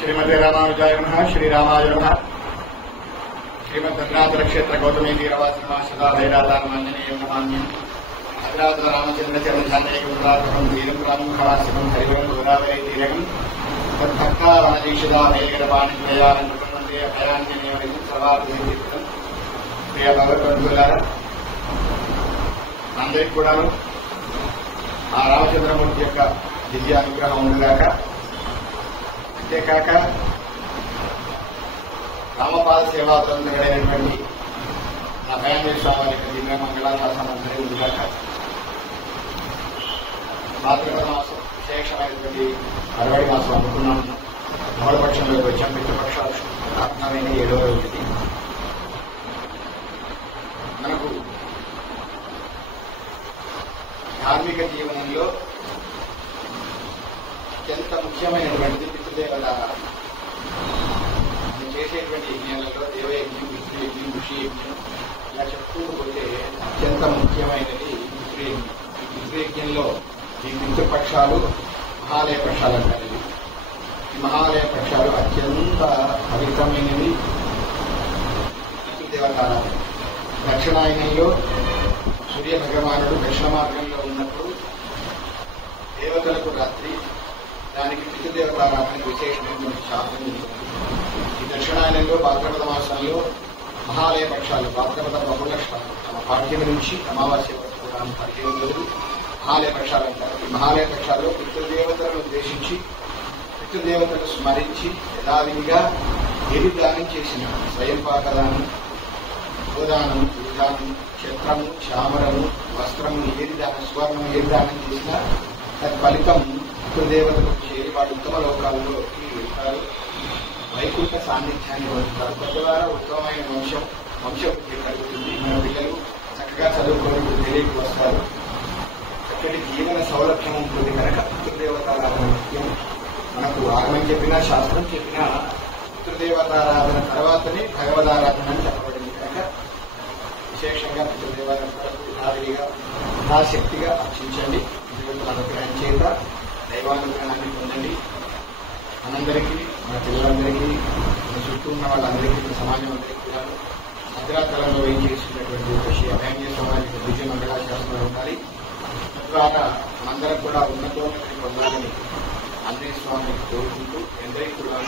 श्रीमते रामानुजाय नमः। श्री रामाय नमः। श्रीमद्भद्राचल क्षेत्र गौतमी वीरवासिका भैरातान्मंजनीय नमाम्यं। भद्राचल रामचंद्र चरणधान्य गुरुराघवं धीरं रामखलासिकं हरिवं गोदावरी तीरं तत्भक्ता वनदीक्षिता मेलवाणी दयानंदे भयांजनेय सर्वाधिष्ठितं प्रिय భగవద్బంధువులారా అందరికీ కూడా ఆ రామచంద్రమూర్తి యొక్క దివ్య అనుగ్రహం ఉండగాక. అంతేకాక రామపాద సేవా తొందరగడైనటువంటి నా భయాంజనేయ స్వామి యొక్క దివ్య మంగళాశాసనం అందరి ఉండగాక. భాద్రపద మాసం విశేషమైనటువంటి అరవై మాసం అనుకున్నాము. మూడపక్షంలోకి వచ్చాం. పితృపక్షాలు ఆత్మమైన 7వ రోజుది. మనకు ధార్మిక జీవనంలో అత్యంత ముఖ్యమైనటువంటిది పితృదేవత ఆరాధన. మనం చేసేటువంటి యజ్ఞాలలో దేవయజ్ఞం, పితృయజ్ఞం, ఋషి యజ్ఞం ఇలా చెప్పుకుంటూ పోతే అత్యంత ముఖ్యమైనది పితృయజ్ఞం. ఈ పితృయజ్ఞంలో ఈ పితృపక్షాలు మహాలయ పక్షాలు అంటారు. ఈ మహాలయ పక్షాలు అత్యంత పవిత్రమైనవి. పితృదేవత ఆరాధన దక్షిణాయనంలో సూర్య భగవానుడు దక్షిణ మార్గంలో ఉన్నప్పుడు దేవతలకు రాత్రి, దానికి పితృదేవతారాధన విశేషమైనటువంటి శాస్త్రం ఉంది. ఈ దక్షిణాయనంలో భాద్రపద మాసంలో మహాలయ పక్షాలు భాద్రపద బహుళ తమ పాఠ్యం నుంచి అమావాస్య వరకు 15 రోజులు మహాలయ పక్షాలు అంటారు. ఈ మహాలయ పక్షాల్లో పితృదేవతలను ఉద్దేశించి పితృదేవతను స్మరించి యథావిధిగా ఏది దానం చేసిన స్వయం పాకదానం, గోదానం, భూదానం, క్షత్రము, చామరము, వస్త్రము ఏది దానం, సువర్ణము ఏది దానం చేసినా తత్ఫలితం పితృదేవతలకు చేరి వాడు ఉత్తమ లోకాల్లోకి వెళ్తారు, వైకుంఠ సాన్నిధ్యాన్ని పొందుతారు. తద్వారా ఉత్తమమైన వంశవృద్ధి కలుగుతుంది. మన పిల్లలు చక్కగా చదువుకొని తెలియకి వస్తారు. చక్కటి జీవన సౌలభ్యం ఉంటుంది కనుక పితృదేవతారాధన ముఖ్యం. మనకు ఆగమని చెప్పినా శాస్త్రం చెప్పినా పితృదేవతారాధన తర్వాతనే భగవదారాధన అని చెప్పబడింది కనుక విశేషంగా పితృదేవతలకు యథావిధిగా యథాశక్తిగా అర్చించండి. దేవుడు అనుగ్రహం చేత దైవానుగ్రహాన్ని పొందండి. మనందరికీ, మన పిల్లలందరికీ, మన చుట్టూ ఉన్న వాళ్ళందరికీ, సమాజం అందరికీ కూడా భద్రాచలంలో ఏం చేసుకున్నటువంటి శ్రీ అభయాంజనేయ స్వామి దివ్య మంగళాశాసనాలు ఉండాలి. తద్వారా మనందరం కూడా ఉన్నతోన్నతిని పొందాలని ఆంజనేయ స్వామిని కోరుకుంటూ అందరికీ కూడా